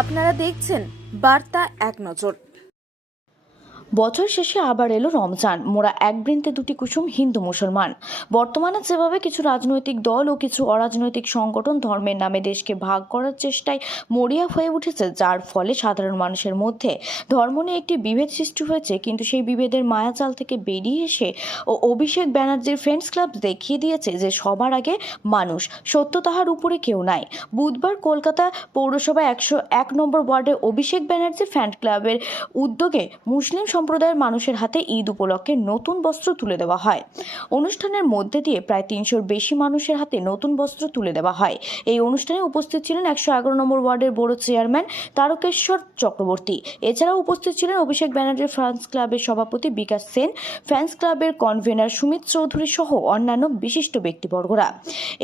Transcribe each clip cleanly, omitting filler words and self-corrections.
আপনারা দেখছেন বার্তা এক নজর। বছর শেষে আবার এলো রমজান। মোরা এক বৃন্তে দুটি কুসুম, হিন্দু মুসলমান। বর্তমানে যেভাবে কিছু রাজনৈতিক দল ও কিছু অরাজনৈতিক সংগঠন ধর্মের নামে দেশকে ভাগ করার চেষ্টায় মরিয়া হয়ে উঠেছে, যার ফলে সাধারণ মানুষের মধ্যে ধর্ম নিয়ে একটি বিভেদ সৃষ্টি হয়েছে। কিন্তু সেই বিভেদের মায়াজাল থেকে বেরিয়ে এসে অভিষেক ব্যানার্জির ফ্রেন্ডস ক্লাব দেখিয়ে দিয়েছে যে সবার আগে মানুষ, সত্য তাহার উপরে কেউ নাই। বুধবার কলকাতা পৌরসভা 101 নম্বর ওয়ার্ডে অভিষেক ব্যানার্জি ফ্যান ক্লাবের উদ্যোগে মুসলিম সম্প্রদায়ের মানুষের হাতে ঈদ উপলক্ষে নতুন বস্ত্র তুলে দেওয়া হয়। অনুষ্ঠানের মধ্যে দিয়ে প্রায় 300-র বেশি মানুষের হাতে নতুন বস্ত্র তুলে দেওয়া হয়। এই অনুষ্ঠানে উপস্থিত ছিলেন 111 নম্বর ওয়ার্ডের বড় চেয়ারম্যান তারকেশ্বর চক্রবর্তী। এছাড়াও উপস্থিত ছিলেন অভিষেক ব্যানার্জির ফ্যান্স ক্লাবের সভাপতি বিকাশ সেন, ফ্যান্স ক্লাবের কনভেনার সুমিত চৌধুরী সহ অন্যান্য বিশিষ্ট ব্যক্তিবর্গরা।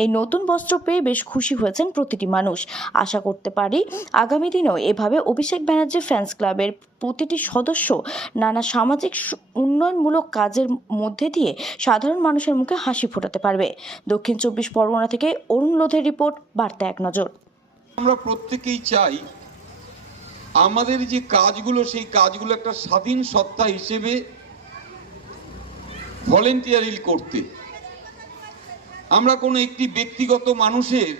এই নতুন বস্ত্র পেয়ে বেশ খুশি হয়েছেন প্রতিটি মানুষ। আশা করতে পারি আগামী দিনেও এভাবে অভিষেক ব্যানার্জি ফ্যান্স ক্লাবের প্রতিটি সদস্য নানা সামাজিক উন্নয়নমূলক কাজের মধ্যে দিয়ে সাধারণ মানুষের মুখে হাসি ফোটাতে পারবে। দক্ষিণ 24 পরগনা থেকে অরুণ লোধের রিপোর্ট, বার্তা এক নজর। আমরা প্রত্যেকেই চাই আমাদের যে কাজগুলো, সেই কাজগুলো একটা স্বাধীন সত্তা হিসেবে ভলেন্টিয়ারি করতে। আমরা কোনো একটি ব্যক্তিগত মানুষের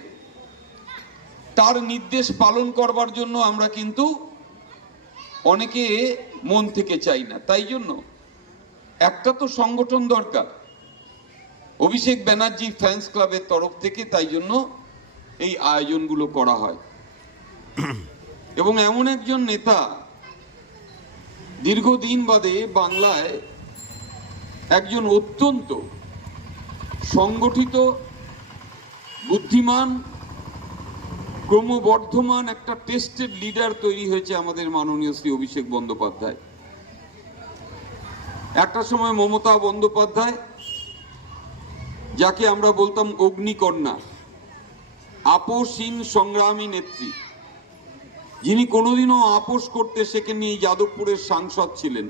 তার নির্দেশ পালন করবার জন্য আমরা কিন্তু অনেকে মন থেকে চাই না। তাই জন্য একটা তো সংগঠন দরকার, অভিষেক ব্যানার্জি ফ্যান্স ক্লাবের তরফ থেকে। তাই জন্য এই আয়োজনগুলো করা হয়। এবং এমন একজন নেতা দীর্ঘদিন বাদে বাংলায় একজন অত্যন্ত সংগঠিত, বুদ্ধিমান, ক্রমবর্ধমান একটা টেস্টেড লিডার তৈরি হয়েছে আমাদের মাননীয় শ্রী অভিষেক বন্দ্যোপাধ্যায়। একটা সময় মমতা বন্দ্যোপাধ্যায়, যাকে আমরা বলতাম অগ্নিকন্যা, আপোষহীন সংগ্রামী নেত্রী, যিনি কোনোদিনও আপোষ করতে শেখেননি, যাদবপুরের সাংসদ ছিলেন।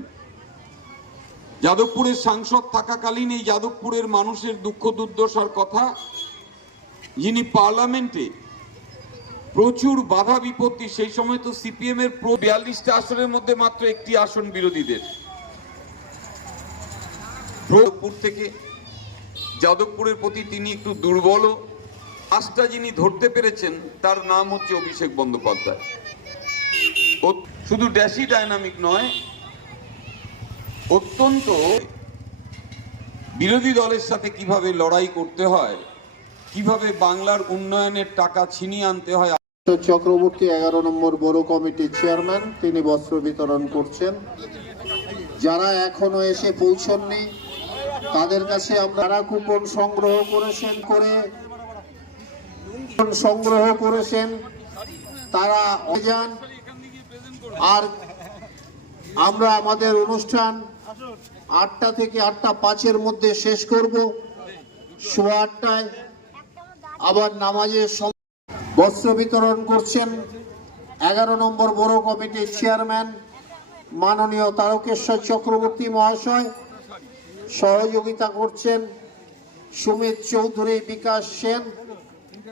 যাদবপুরের সাংসদ থাকাকালীন এই যাদবপুরের মানুষের দুঃখ দুর্দশার কথা যিনি পার্লামেন্টে প্রচুর বাধা বিপত্তি, সেই সময় তো সিপিএম এর 42টা আসনের মধ্যে মাত্র একটি আসন বিরোধীদের, যাদবপুর থেকে যাদবপুরের প্রতি তিনি একটু দুর্বল, কাজটা যিনি ধরতে পেরেছেন তার নাম হচ্ছে অভিষেক বন্দ্যোপাধ্যায়। শুধু ড্যাশি ডায়নামিক নয়, অত্যন্ত বিরোধী দলের সাথে কিভাবে লড়াই করতে হয়, কিভাবে বাংলার উন্নয়নের টাকা ছিনিয়ে আনতে হয়। চক্রবর্তী 11 নম্বর বড় কমিটির চেয়ারম্যান, তিনি বস্ত্র বিতরণ করছেন। যারা এখনো এসে পৌঁছননি তাদের কাছে আমরা কুপন সংগ্রহ করেছেন তারা যান। আর আমরা আমাদের অনুষ্ঠান 8টা থেকে 8:05 মধ্যে শেষ করব। 8:15 আবার নামাজের বস্ত্র বিতরণ করছেন 11 নম্বর বড় কমিটির চেয়ারম্যান মাননীয় তারকেশ্বর চক্রবর্তী মহাশয়। সহযোগিতা করছেন সুমিত চৌধুরী, বিকাশ সেন,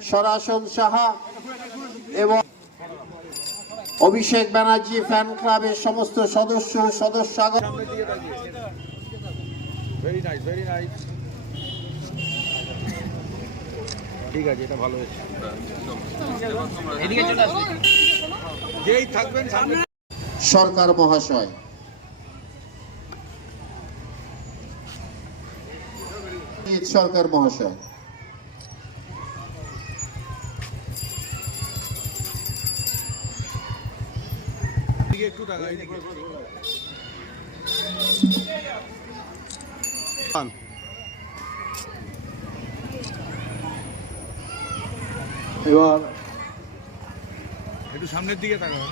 সরাসন সাহা এবং অভিষেক ব্যানার্জি ফ্যান ক্লাবের সমস্ত সদস্যগণ। ঠিক আছে, এটা ভালো হয়েছে। এদিকে চলে আসুন, যেই থাকবেন সামনে। সরকার মহাশয়, সরকার মহাশয়, একটু টাকা এবার একটু সামনের দিকে তাকাও,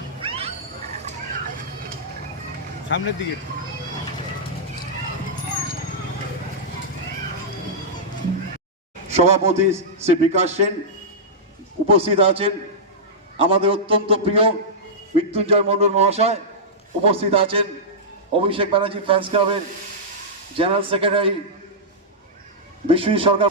সামনের দিকে। সভাপতি শ্রী বিকাশ সেন উপস্থিত আছেন। আমাদের অত্যন্ত প্রিয় মৃত্যুঞ্জয় মণ্ডল মহাশয় উপস্থিত আছেন। অভিষেক ব্যানার্জি ফ্যান্স ক্লাবের জেনারেল সেক্রেটারি বিশ্বজিৎ সরকার।